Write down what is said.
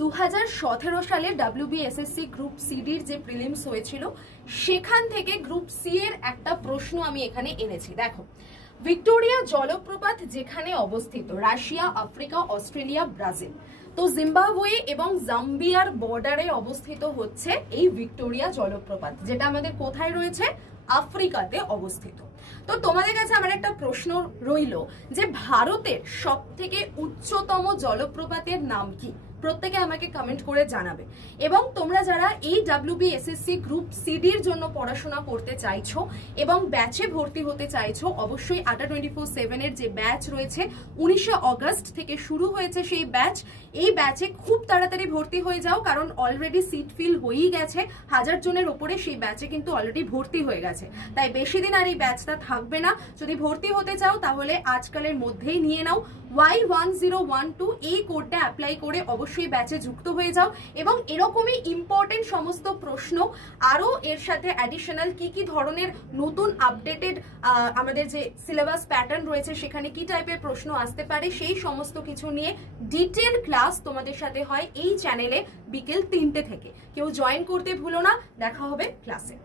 2017 সালে WBSSC group সিডির যে prelims হয়েছিল সেখান থেকে গ্রুপ সি এর একটা প্রশ্ন আমি এখানে এনেছি। দেখো, ভিক্টোরিয়া জলপ্রপাত যেখানে অবস্থিত, রাশিয়া, আফ্রিকা, অস্ট্রেলিয়া, ব্রাজিল, তো জিম্বাবুয়ে এবং জাম্বিয়ার বর্ডারে অবস্থিত হচ্ছে এই ভিক্টোরিয়া জলপ্রপাত, যেটা আমাদের কোথায় রয়েছে? আফ্রিকাতে অবস্থিত। তো তোমাদের কাছে আমার একটা প্রশ্ন রইল যে ভারতের সবথেকে উচ্চতম জলপ্রপাতের নাম কি? প্রত্যেকে আমাকে কমেন্ট করে জানাবে। এবং তোমরা যারা এই WBSSC গ্রুপ সিডির জন্য পড়াশোনা করতে চাইছো এবং ব্যাচে ভর্তি হতে চাইছো, অবশ্যই আড্ডা 24/7 এর যে ব্যাচ রয়েছে 19শে অগস্ট থেকে শুরু হয়েছে সেই ব্যাচ, এই ব্যাচে খুব তাড়াতাড়ি ভর্তি হয়ে যাও, কারণ অলরেডি সিট ফিল হয়েই গেছে। 1000 জনের ওপরে সেই ব্যাচে কিন্তু অলরেডি ভর্তি হয়ে গেছে, তাই বেশি দিন আর এই ব্যাচটা থাকবে না। যদি ভর্তি হতে চাও তাহলে আজকালের মধ্যেই নিয়ে নাও। Y1012 এই কোডটা অ্যাপ্লাই করে অবশ্যই ব্যাচে যুক্ত হয়ে যাও এবং এরকমই ইম্পর্টেন্ট সমস্ত প্রশ্ন, আরো এর সাথে অ্যাডিশনাল কি কি ধরনের নতুন আপডেটেড আমাদের যে সিলেবাস প্যাটার্ন রয়েছে সেখানে কি টাইপের প্রশ্ন আসতে পারে, সেই সমস্ত কিছু নিয়ে ডিটেল ক্লাস তোমাদের সাথে হয় এই চ্যানেলে বিকেল 3টে থেকে। কেউ জয়েন করতে ভুলো না। দেখা হবে ক্লাসে।